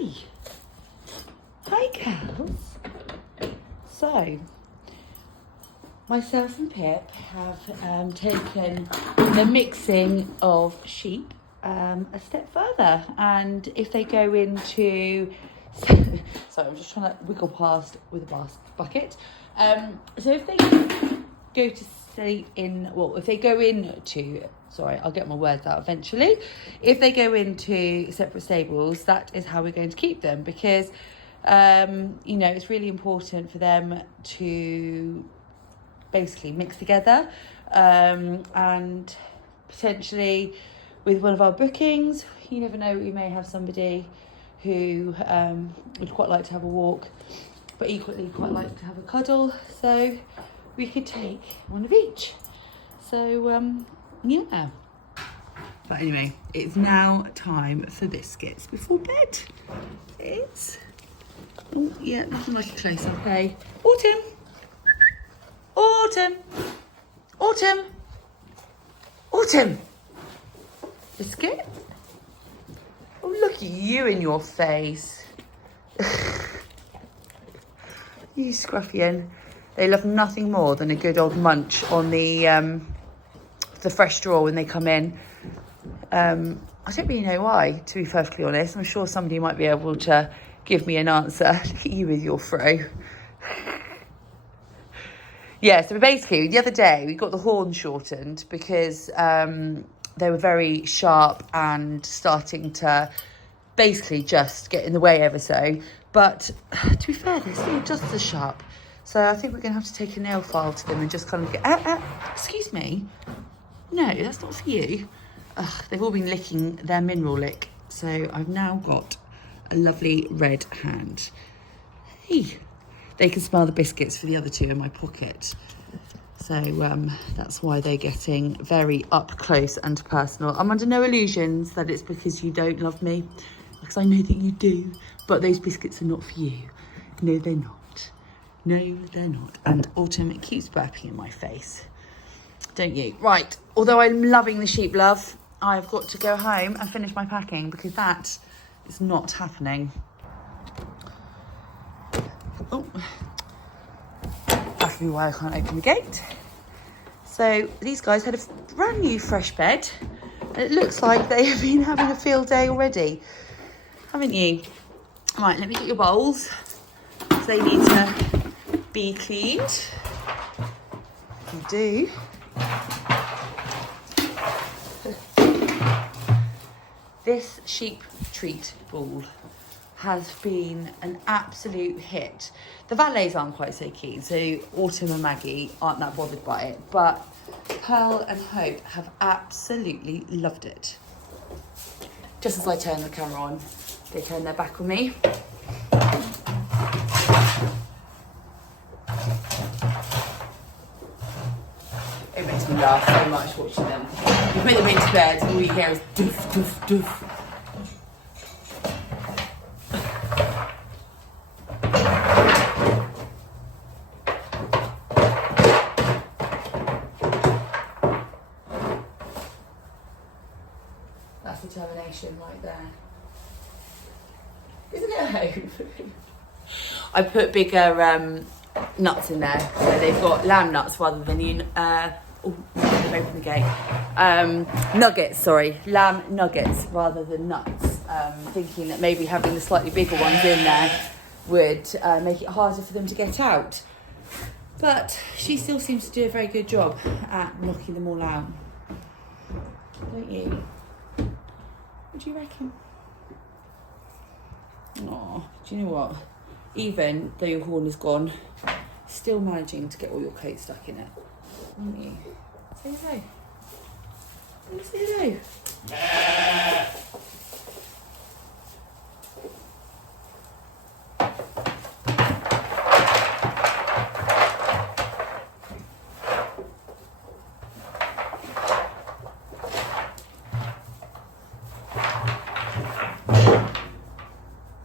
Hi. Hi, girls. So, myself and Pip have taken the mixing of sheep a step further. And if they go into... sorry, I'm just trying to wiggle past with a bucket. So if they go to sleep in... Well, if they go into... Sorry, I'll get my words out eventually. If they go into separate stables, that is how we're going to keep them, because, you know, it's really important for them to basically mix together. And potentially with one of our bookings, you never know, we may have somebody who would quite like to have a walk, but equally quite like to have a cuddle. So we could take one of each. So, yeah. But anyway, it's now time for biscuits before bed. It's... Oh, yeah, nothing like a close-up, eh? Autumn! Autumn! Autumn! Autumn! Biscuit? Oh, look at you in your face. You scruffian. They love nothing more than a good old munch on the fresh straw when they come in. I don't really know why, to be perfectly honest. I'm sure somebody might be able to give me an answer. Look at you with your fro. Yeah, so basically the other day we got the horn shortened because they were very sharp and starting to basically just get in the way ever so. But to be fair, they're still just as sharp. So I think we're going to have to take a nail file to them and just kind of get... excuse me. No, that's not for you. Ugh, they've all been licking their mineral lick. So I've now got a lovely red hand. Hey. They can smell the biscuits for the other two in my pocket. So that's why they're getting very up close and personal. I'm under no illusions that it's because you don't love me, because I know that you do, but those biscuits are not for you. No, they're not. No, they're not. And Autumn, it keeps burping in my face. Don't you? Right, although I'm loving the sheep love, I've got to go home and finish my packing because that is not happening. Oh, that'll be why I can't open the gate. So these guys had a brand new fresh bed. And it looks like they have been having a field day already, haven't you? Right, let me get your bowls. So they need to be cleaned. You do. This sheep treat ball has been an absolute hit. The valets aren't quite so keen, so Autumn and Maggie aren't that bothered by it, but Pearl and Hope have absolutely loved it. Just as I turn the camera on, they turn their back on me. It makes me laugh so much watching them. You put them into bed and all you hear is doof, doof, doof. That's determination right there. Isn't it, Hope? I put bigger nuts in there, so they've got lamb nuts rather than they've opened the gate. Nuggets, sorry, lamb nuggets rather than nuts. Thinking that maybe having the slightly bigger ones in there would make it harder for them to get out. But she still seems to do a very good job at knocking them all out. Don't you? What do you reckon? Oh, do you know what? Even though your horn is gone, still managing to get all your coat stuck in it. Aren't you? Say hello. Say hello.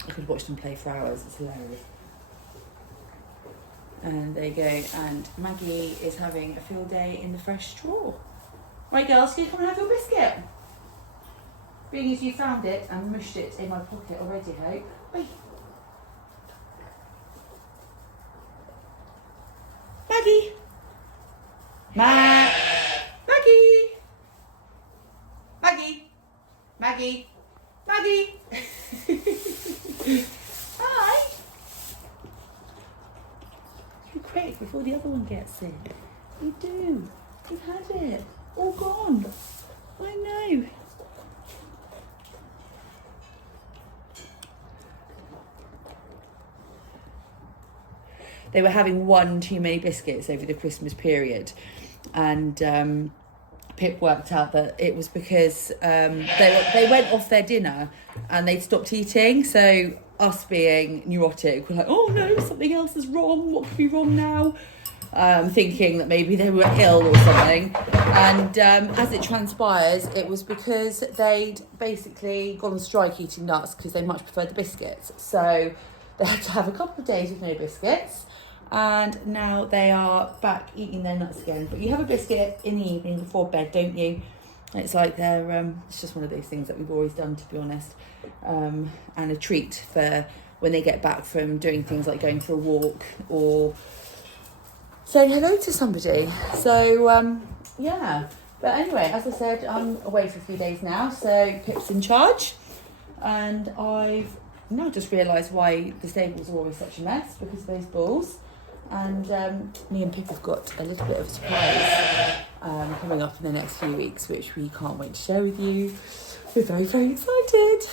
I could watch them play for hours, it's hilarious. And there you go, and Maggie is having a field day in the fresh straw. Right girls, can you come and have your biscuit? Being as you found it and mushed it in my pocket already, Hope. Wait. Maggie! Maggie! Maggie! Maggie! Maggie! Hi! You quick before the other one gets in. You do. You've had it. All gone. I know. They were having one too many biscuits over the Christmas period, and Pip worked out that it was because they went off their dinner and they'd stopped eating. So us being neurotic, we're like, oh no, something else is wrong. What could be wrong now? Thinking that maybe they were ill or something. And as it transpires, it was because they'd basically gone on strike eating nuts because they much preferred the biscuits. So they had to have a couple of days with no biscuits. And now they are back eating their nuts again. But you have a biscuit in the evening before bed, don't you? It's like they're, it's just one of those things that we've always done, to be honest. And a treat for when they get back from doing things like going for a walk or saying hello to somebody. So, yeah. But anyway, as I said, I'm away for a few days now. So Pip's in charge. And I've now just realised why the stables are always such a mess, because of those balls. And me and Pip have got a little bit of a surprise coming up in the next few weeks, which we can't wait to share with you. We're very, very excited.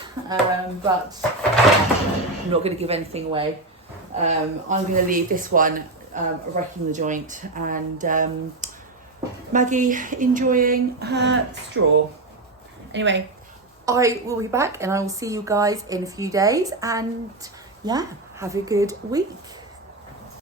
But I'm not going to give anything away. I'm going to leave this one wrecking the joint, and Maggie enjoying her straw. Anyway, I will be back and I will see you guys in a few days, and yeah, have a good week.